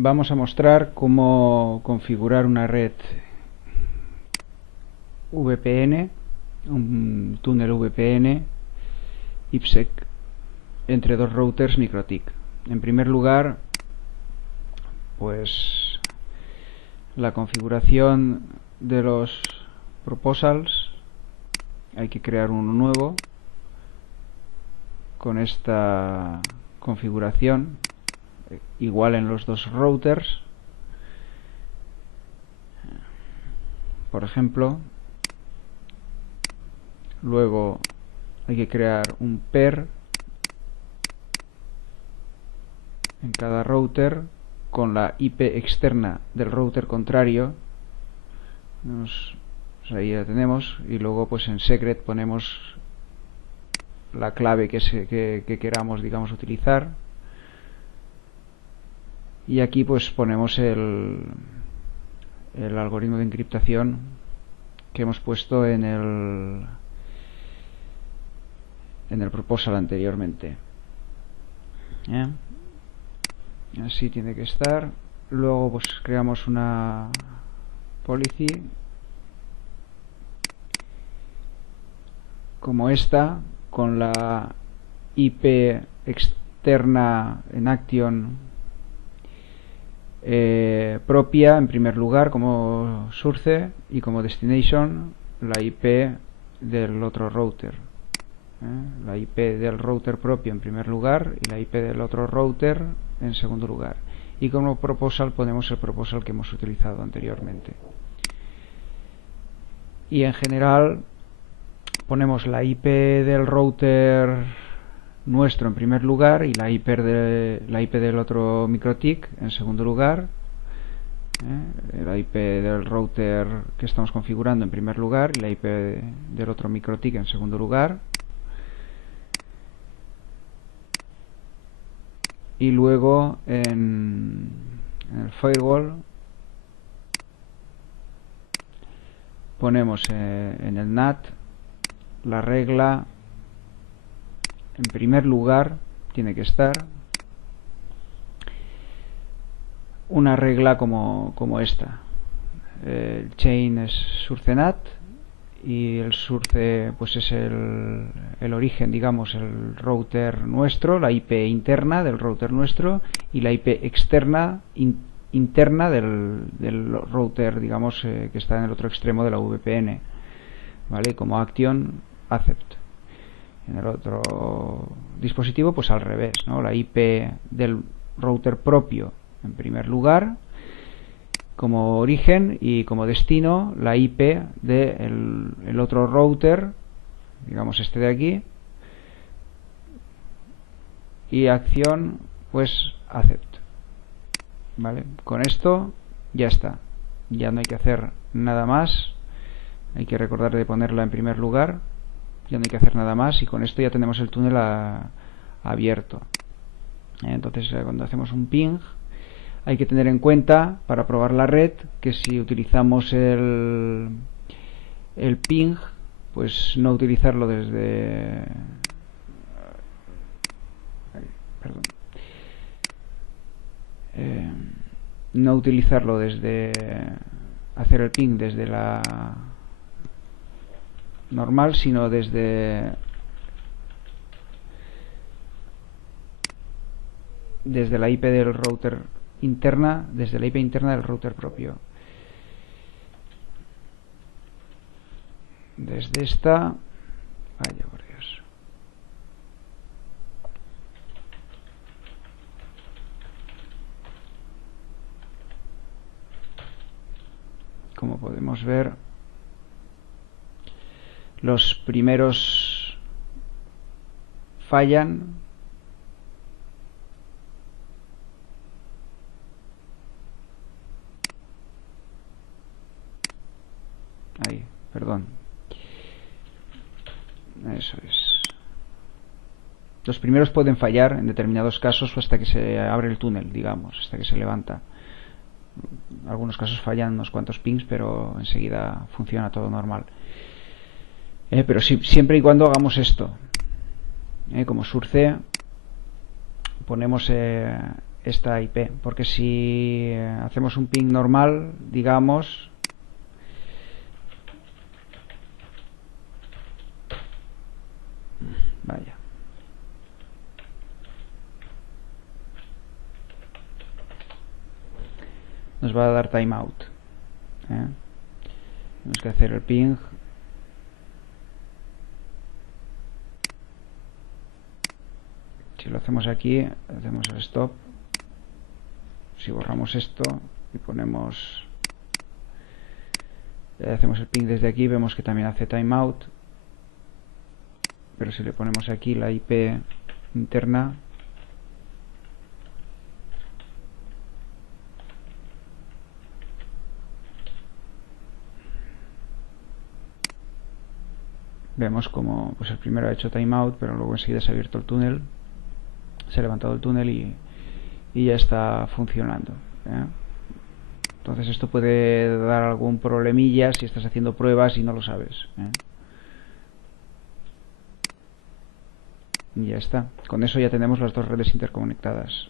vamos a mostrar cómo configurar una red VPN, un túnel VPN IPsec entre dos routers MikroTik. En primer lugar, pues la configuración de los proposals. Hay que crear uno nuevo con esta configuración igual en los dos routers. Por ejemplo, luego hay que crear un pair en cada router con la IP externa del router contrario. Ahí la tenemos, y luego pues en secret ponemos la clave que queramos, digamos, utilizar, y aquí pues ponemos el algoritmo de encriptación que hemos puesto en el proposal anteriormente. Así tiene que estar. Luego pues creamos una policy como esta, con la IP externa en Action propia en primer lugar como source, y como destination la IP del otro router. La IP del router propio en primer lugar y la IP del otro router en segundo lugar. Y como proposal ponemos el proposal que hemos utilizado anteriormente. Y en general ponemos la IP del router nuestro en primer lugar y la IP del otro MikroTik en segundo lugar. La IP del router que estamos configurando en primer lugar y la IP del otro MikroTik en segundo lugar. Y luego en el firewall ponemos en el NAT la regla en primer lugar. Tiene que estar una regla como esta. El chain es source NAT y el source pues es el origen, digamos, el router nuestro, la IP interna del router nuestro, y la IP externa interna del router, digamos, que está en el otro extremo de la VPN, ¿vale? Como action accept. En el otro dispositivo pues al revés, ¿no? La IP del router propio en primer lugar como origen, y como destino la IP del otro router, digamos este de aquí, y acción pues accept. ¿Vale? Con esto ya está, ya no hay que hacer nada más. Hay que recordar de ponerla en primer lugar. Ya no hay que hacer nada más, y con esto ya tenemos el túnel abierto. Entonces cuando hacemos un ping hay que tener en cuenta, para probar la red, que si utilizamos el ping, pues no utilizarlo desde no utilizarlo desde hacer el ping desde la normal, sino desde la IP del router interna, desde la IP interna del router propio. Desde esta, vaya por Dios. Como podemos ver, los primeros fallan. Ahí, perdón. Eso es. Los primeros pueden fallar en determinados casos hasta que se abre el túnel, digamos, hasta que se levanta. En algunos casos fallan unos cuantos pings, pero enseguida funciona todo normal. Pero siempre y cuando hagamos esto, como source ponemos esta IP, porque si hacemos un ping normal, digamos, vaya, nos va a dar timeout. Tenemos que hacer el ping. Si lo hacemos aquí, hacemos el stop. Si borramos esto y ponemos, hacemos el ping desde aquí, vemos que también hace timeout. Pero si le ponemos aquí la IP interna, vemos como pues el primero ha hecho timeout, pero luego enseguida se ha abierto el túnel, se ha levantado el túnel y ya está funcionando. Entonces esto puede dar algún problemilla si estás haciendo pruebas y no lo sabes. Y ya está. Con eso ya tenemos las dos redes interconectadas.